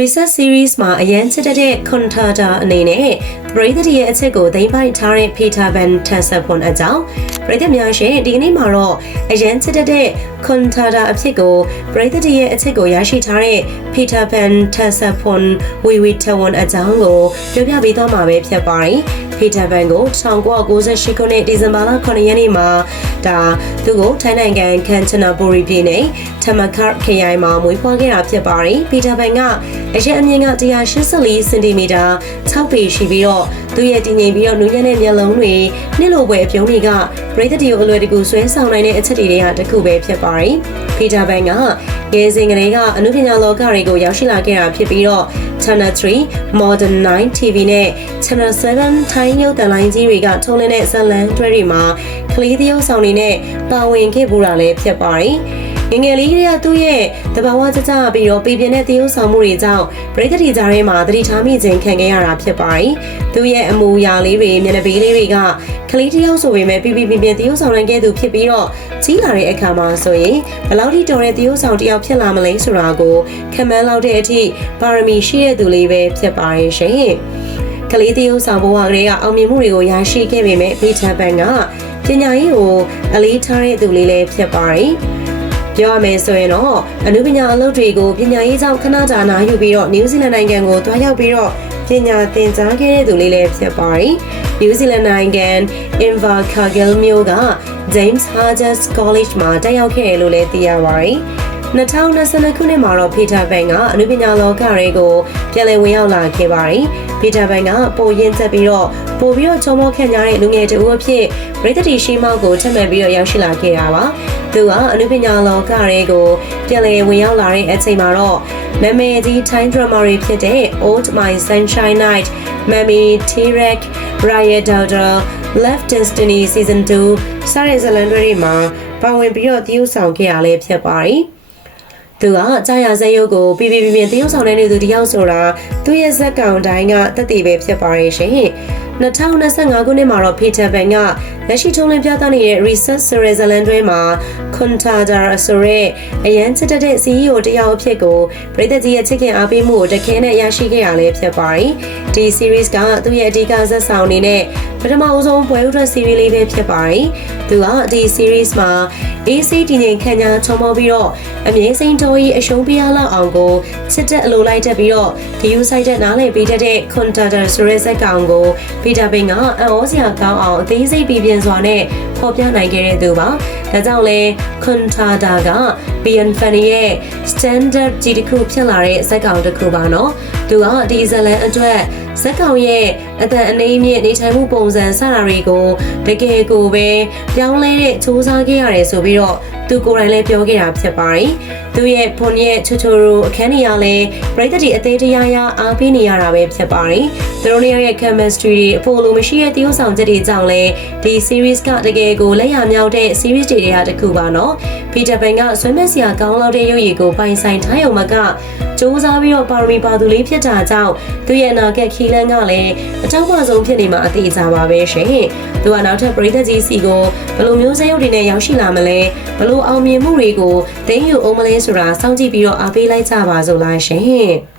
Research series မှာအရန်ချစ်တဲ့ Contata အနေနဲ့ပရိသတ်ရဲ့အချက်ကိုသိမ်းပိုက်ထားတဲ့ Peter Van Tassel အကြောင်းပရိသတ်များရှင်ဒီကနေ့မှာတော့အရန်ချစ်တဲ့ Contata အဖြစ်ကိုပရိသတ်ရဲ့အချက်ကိုရရှိထားတဲ့ Peter Van Tassel ဝီထဝန်အကြောင်းကိုပြောပြပေးသွားမှာပဲဖြစ်ပါတယ်။ Peter Van ကို1998ခုနှစ်ဒီဇင်ဘာလ9ရက်နေ့မှာသူကိုထိုင်းနိုင်ငံကန်ချနာဘူရီပြည်နယ်ထမခတ်ခရိုင်မှာမွေးဖွားခဲ့တာဖြစ်ပါတယ်။ Peter Van ကအရက်အမြင့်က184စင်တီမီတာ6ပေရှိပြီးတော့သူရဲ့တည်ငြိမ်ပြီးတော့နူးညံ့တဲ့မျက်လုံးတွေနှစ်လိုပွဲအပြုံးတွေကပရိသတ်တွေကိုအလွယ်တကူဆွဲဆောင်နိုင်တဲ့အချက်တွေကတစ်ခုပဲဖြစ်ပါတယ်။ Peter Van ကငယ်စဉ်ကတည်းကအနုပညာလောကတွေကိုရောက်ရှိလာခဲ့တာဖြစ်ပြီးတော့ Channel 3, Modern 9 TV နဲ့ Channel 7 ထိုင်းရုပ်သံလိုင်းကြီးတွေကထုတ်လွှင့်တဲ့ဇာတ်လမ်းတွဲတွေမှာကလေးသရုပ်ဆောင်တွေနဲ့ပါဝင်ခဲ့ပူတာလည်းဖြစ်ပါတယ်။ငယ်လေးတွေကသူ့ရဲ့တဘာဝကြကြပြီးတော့ပြည်ပြင်းတဲ့သရုပ်ဆောင်မှုတွေကြောင့်ပရိသတ်တွေကြားထဲမှာသတိထားမိခြင်းခံခဲ့ရတာဖြစ်ပါတယ်။သူ့ရဲ့အမူအရာလေးတွေမျက်နှာပေးလေးတွေကကလေးတယောက်ဆိုပေမဲ့ပြည်သရုပ်ဆောင်နိုင်ခဲ့သူဖြစ်ပြီးတော့ကြီးလာတဲ့အခါမှာဆိုရင်ဘယ်လောက်ထိတော်တဲ့သရုပ်ဆောင်တယောက်ဖြစ်လာမလဲဆိုတာကိုခံမှန်းလောက်တဲ့အထိပါရမီရှိတဲ့သူလေးပဲဖြစ်ပါတယ်ရှင်။ကလေးသရုပ်ဆောင်ဘဝကလေးကအောင်မြင်မှုတွေကိုရရှိခဲ့ပေမဲ့ Peter Van ကပညာရေးကိုအလေးထားတဲ့သူလေးလည်းဖြစ်ပါတယ်။ပြောရမယ်ဆိုရင်တော့အနုပညာအလုပ်တွေကိုပညာရေးကြောင့်ခဏကြာနာယူပြီးတော့နယူးဇီလန်နိုင်ငံကိုတွားရောက်ပြီးတော့ပညာသင်ကြားခဲ့တဲ့သူလေးလည်းဖြစ်ပါတယ်။နယူးဇီလန်နိုင်ငံ Invercargill မြို့က James Hodges College မှာတက်ရောက်ခဲ့တယ်လို့လည်းသိရပါတယ်။2022ခုနှစ်မှာတော့ Peter Van ကအနုပညာလောကတွေကိုပြန်လည်ဝင်ရောက်လာခဲ့ပါတယ်။ Peter Van ကပိုရင်းသက်ပြီးတော့ပိုပြီးတော့ချုံမောခံကြတဲ့လူငယ်တဦးအဖြစ်ပရိသတ်တီရှိမောက်ကိုထပ်မံပြီးတော့ရောက်ရှိလာခဲ့တာပါ။သူကအနုပညာလောကတွေကိုပြန်လည်ဝင်ရောက်လာတဲ့အချိန်မှာတော့နာမည်ကြီး Thai drama တွေဖြစ်တဲ့ Old My Sunshine Night, Mummy T-Rex, Riot Daughter, Left Destiny Season 2 စတဲ့ဇာတ်လမ်းတွေမှာပါဝင်ပြီးတော့သရုပ်ဆောင်ခဲ့ရလဲဖြစ်ပါတယ်။သူကကြာရဇက်ရုပ်ကိုပြင်းသရုပ်ဆောင်နေတဲ့သူတယောက်ဆိုတာသူ့ရဲ့ဇက်ကောင်တိုင်းကတက်တည်ပဲဖြစ်ပါရဲ့ရှင်2025ခုနှစ်မှာတော့ Peter Van ကလက်ရှိထုံးလင်းပြသနေတဲ့ Research ဆိုတဲ့ဇာတ်လမ်းတွဲမှာ Contata ဆိုတဲ့အရန်ချစ်တဲ့ CEO တယောက်အဖြစ်ကိုပရိသတ်ကြီးရဲ့ချစ်ခင်အားပေးမှုကိုတခဲနဲ့ရရှိခဲ့ရလဲဖြစ်ပါတယ်ဒီ series ကသူ့ရဲ့အဓိကဇက်ဆောင်အနေနဲ့ပထမအဆုံးပွဲဥထွက် series လေးပဲဖြစ်ပါတယ်သူကဒီ series မှာ AC တည်ငြိမ်ခံညာချုံမောပြီးတော့အမြင့်စိန်တော်ကြီးအရှုံးပြရလောက်အောင်ကိုချစ်တဲ့အလိုလိုက်တက်ပြီးတော့ဂယူဆိုင်တဲ့နားလည်ပေးတဲ့ Contata ဆိုတဲ့ဇက်ကောင်ကိုPeter Van ကအံ့ဩစရာကောင်းအောင်အသေးစိတ်ပြပြစွာနဲ့ဖော်ပြနိုင်ခဲ့တဲ့သူပါ။ဒါကြောင့်လဲ Contata က Bian Fan ရဲ့ standard ကြီးတစ်ခုဖြစ်လာတဲ့ဇက်ကောင်တစ်ခုပါနော်။သူကဒီဇလန်အတွက်ဇက်ကောင်ရဲ့အတန်အနေမြင့်နေထိုင်မှုပုံစံစတာတွေကိုတကယ်ကိုပဲပြောင်းလဲတဲ့စူးစမ်းခဲ့ရတယ်ဆိုပြီးတော့သူကိုယ်တိုင်လည်းပြောခဲ့တာဖြစ်ပါတယ်။သူရဲ့ဖွန်ရဲ့ချိုရိုအခန်းနေရာလဲပရိသတ်တွေအသေးတရားရအားပေးနေရတာပဲဖြစ်ပါတယ်။သူတို့ရဲ့ chemistry တွေအဖို့လိုမရှိတဲ့သရုပ်ဆောင်ချက်တွေကြောင့်လဲဒီ series ကတကယ်ကိုလက်ရမြောက်တဲ့ series တွေတခုပါနော်။ Peter Van ကဆွဲမဲ့စရာကောင်းလောက်တဲ့ရုပ်ရည်ကိုပိုင်ဆိုင်ထားရုံမှကစူးစမ်းပြီးတော့ပါရမီပါသူလေးဖြစ်တာကြောင့်သူရဲ့အနာဂတ်ခီးလန်းကလည်းအထောက်အပံ့ဆုံးဖြစ်နေမှာအသေးစားပါပဲရှင်။သူကနောက်ထပ်ပရိသတ်ကြီးစီကိုဘယ်လိုမျိုးစရုပ်တွေနဲ့ရောက်ရှိလာမလဲဘယ်လိုအောင်မြင်မှုတွေကိုသိမ်းယူအောင်မလဲဆိုတာစောင့်ကြည့်ပြီးတော့အားပေးလိုက်ကြပါစို့လားရှင်။